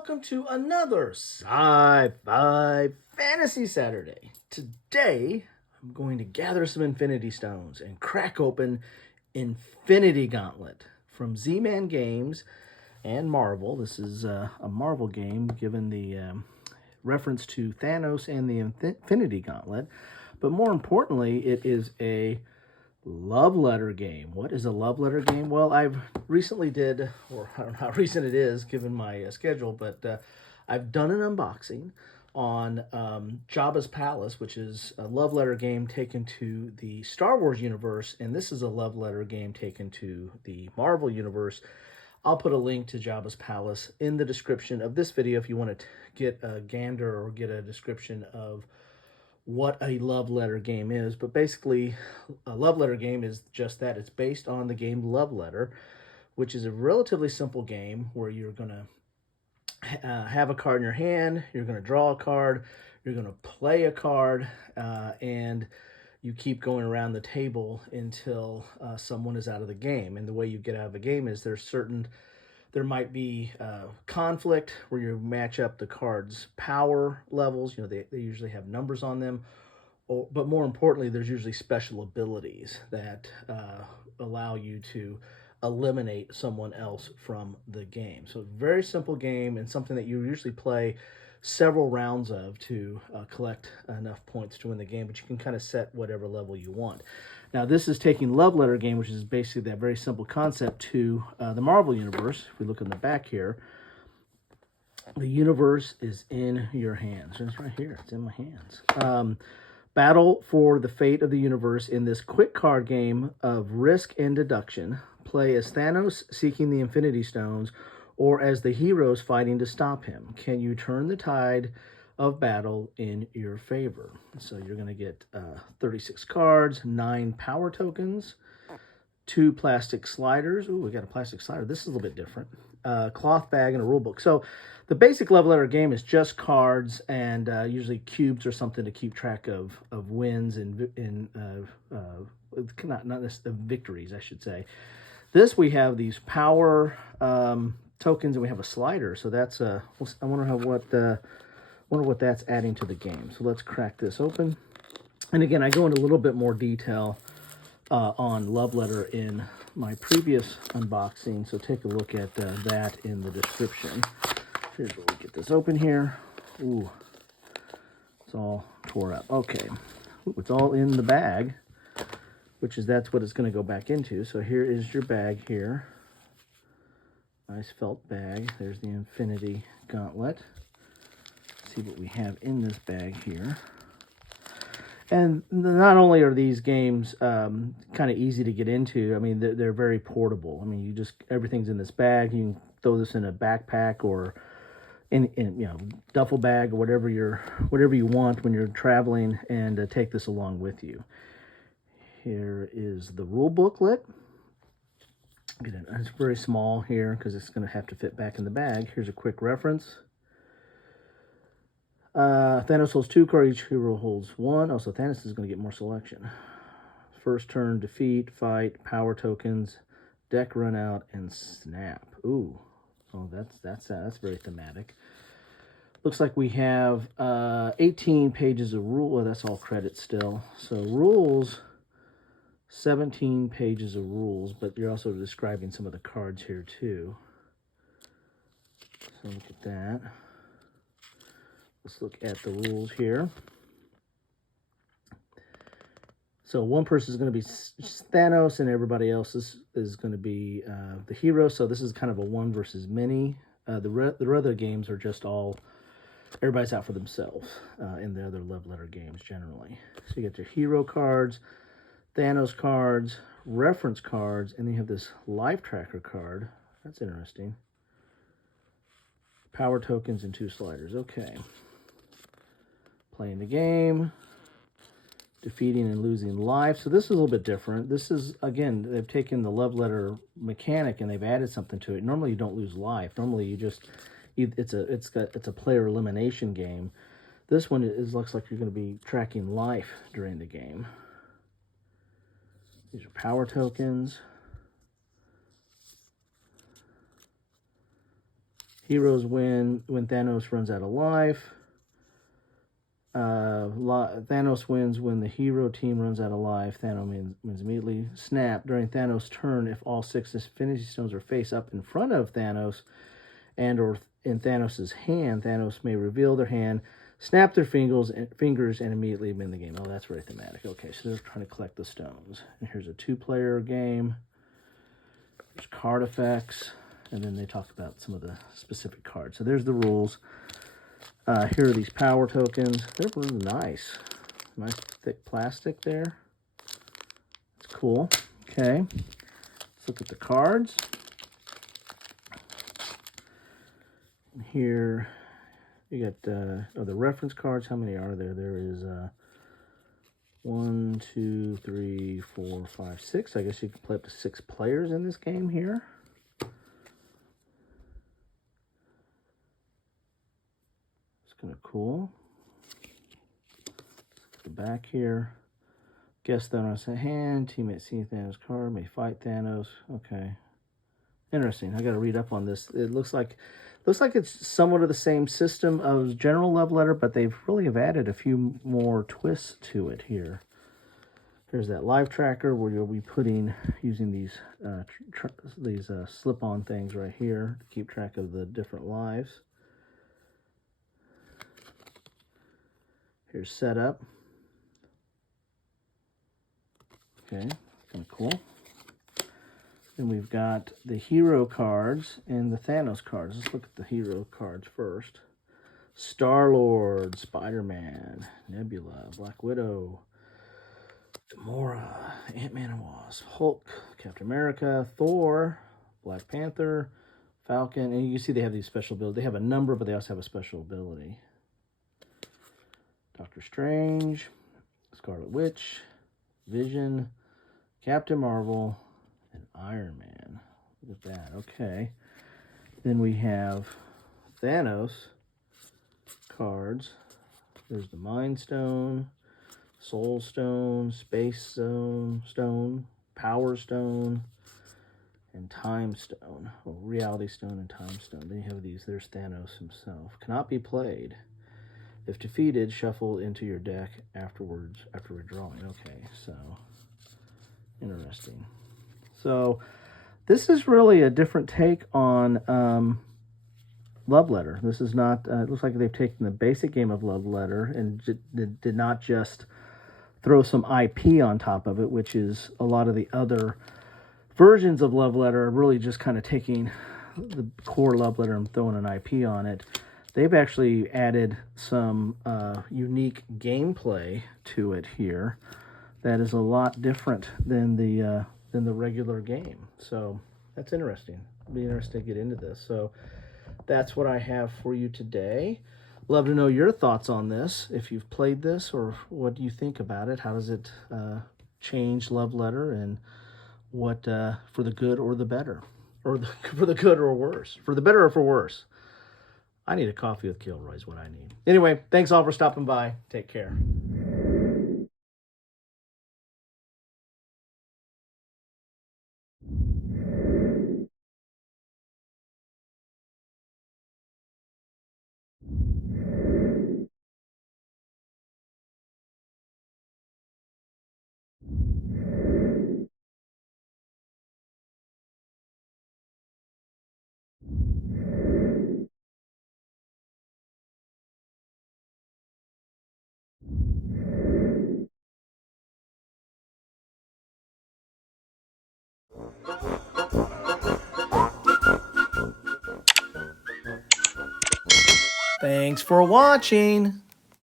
welcome to another Sci-Fi Fantasy Saturday. Today, I'm going to gather some Infinity Stones and crack open Infinity Gauntlet from Z-Man Games and Marvel. This is a Marvel game given the reference to Thanos and the Infinity Gauntlet. But more importantly, it is a love letter game. What is a love letter game? Well, I've recently did, or I don't know how recent it is given my schedule, but I've done an unboxing on Jabba's Palace, which is a love letter game taken to the Star Wars universe, and this is a love letter game taken to the Marvel universe. I'll put a link to Jabba's Palace in the description of this video if you want to get a gander or get a description of what a love letter game is. But basically, a love letter game is just that. It's based on the game Love Letter, which is a relatively simple game where you're going to have a card in your hand, you're going to draw a card, you're going to play a card, and you keep going around the table until someone is out of the game. And the way you get out of a game is there might be conflict where you match up the cards' power levels. You know, they usually have numbers on them. But more importantly, there's usually special abilities that allow you to eliminate someone else from the game. So very simple game and something that you usually play several rounds of to collect enough points to win the game. But you can kind of set whatever level you want. Now, this is taking Love Letter game, which is basically that very simple concept, to the Marvel Universe. If we look in the back here, the universe is in your hands. It's right here. It's in my hands. Battle for the fate of the universe in this quick card game of risk and deduction. Play as Thanos seeking the Infinity Stones or as the heroes fighting to stop him. Can you turn the tide of battle in your favor? So you're going to get 36 cards, 9 power tokens, 2 plastic sliders. Ooh, we got a plastic slider. This is a little bit different. Cloth bag and a rule book. So the basic love letter game is just cards and usually cubes or something to keep track of wins and not necessarily victories, I should say. This, we have these power tokens and we have a slider. So that's I wonder what that's adding to the game. So let's crack this open. And again, I go into a little bit more detail on Love Letter in my previous unboxing. So take a look at that in the description. Here's where we get this open here. Ooh, it's all tore up. Okay, ooh, it's all in the bag, that's what it's going to go back into. So here is your bag here. Nice felt bag. There's the Infinity Gauntlet. See what we have in this bag here. And not only are these games kind of easy to get into, I mean, they're very portable. I mean, everything's in this bag. You can throw this in a backpack or in duffel bag or whatever you want when you're traveling, and take this along with you. Here is the rule booklet. It's very small here because it's going to have to fit back in the bag. Here's a quick reference. Thanos holds 2 cards, each hero holds 1. Also, Thanos is going to get more selection. First turn, defeat, fight, power tokens, deck run out, and snap. Ooh, oh, that's very thematic. Looks like we have 18 pages of rule. Well, that's all credits still. So rules, 17 pages of rules, but you're also describing some of the cards here too. So look at that. Let's look at the rules here. So one person is going to be Thanos, and everybody else is going to be the hero. So this is kind of a one versus many. The other games are just everybody's out for themselves in the other love letter games generally. So you get your hero cards, Thanos cards, reference cards, and then you have this life tracker card. That's interesting. Power tokens and 2 sliders. Okay. Playing the game, defeating and losing life. So this is a little bit different. This is, again, they've taken the love letter mechanic and they've added something to it. Normally you don't lose life. Normally it's a player elimination game. This one looks like you're going to be tracking life during the game. These are power tokens. Heroes win when Thanos runs out of life. Thanos wins when the hero team runs out of life. Thanos wins immediately. Snap. During Thanos' turn, if all 6 Infinity Stones are face up in front of Thanos and or in Thanos' hand, Thanos may reveal their hand, snap their fingers, and immediately win the game. Oh, that's very thematic. Okay, so they're trying to collect the stones. And here's a 2-player game. There's card effects, and then they talk about some of the specific cards. So there's the rules. Here are these power tokens. They're really nice. Nice thick plastic there. It's cool. Okay. Let's look at the cards. Here you got the reference cards. How many are there? There is 1, 2, 3, 4, 5, 6. I guess you can play up to 6 players in this game here. Kind of cool. The back here. Guess Thanos' hand. Teammate seeing Thanos' card may fight Thanos. Okay. Interesting. I got to read up on this. It looks like it's somewhat of the same system as general love letter, but they've really have added a few more twists to it here. There's that live tracker where you'll be using these slip-on things right here to keep track of the different lives. Here's setup. Okay, kind of cool. Then we've got the hero cards and the Thanos cards. Let's look at the hero cards first. Star-Lord, Spider-Man, Nebula, Black Widow, Gamora, Ant-Man and Wasp, Hulk, Captain America, Thor, Black Panther, Falcon, and you can see they have these special abilities. They have a number, but they also have a special ability. Doctor Strange, Scarlet Witch, Vision, Captain Marvel, and Iron Man. Look at that. Okay. Then we have Thanos cards. There's the Mind Stone, Soul Stone, Space Stone, Power Stone, and Time Stone. Or Reality Stone and Time Stone. Then you have these. There's Thanos himself. Cannot be played. If defeated, shuffle into your deck afterwards after withdrawing. Okay, so interesting. So this is really a different take on Love Letter. This is not, it looks like they've taken the basic game of Love Letter and did not just throw some IP on top of it, which is a lot of the other versions of Love Letter are really just kind of taking the core Love Letter and throwing an IP on it. They've actually added some unique gameplay to it here that is a lot different than the regular game. So that's interesting. It'll be interesting to get into this. So that's what I have for you today. Love to know your thoughts on this. If you've played this, or what do you think about it? How does it change Love Letter, and what for the good or the better, or for the good or worse, for the better or for worse? I need a coffee with Kilroy is what I need. Anyway, thanks all for stopping by. Take care. Thanks for watching.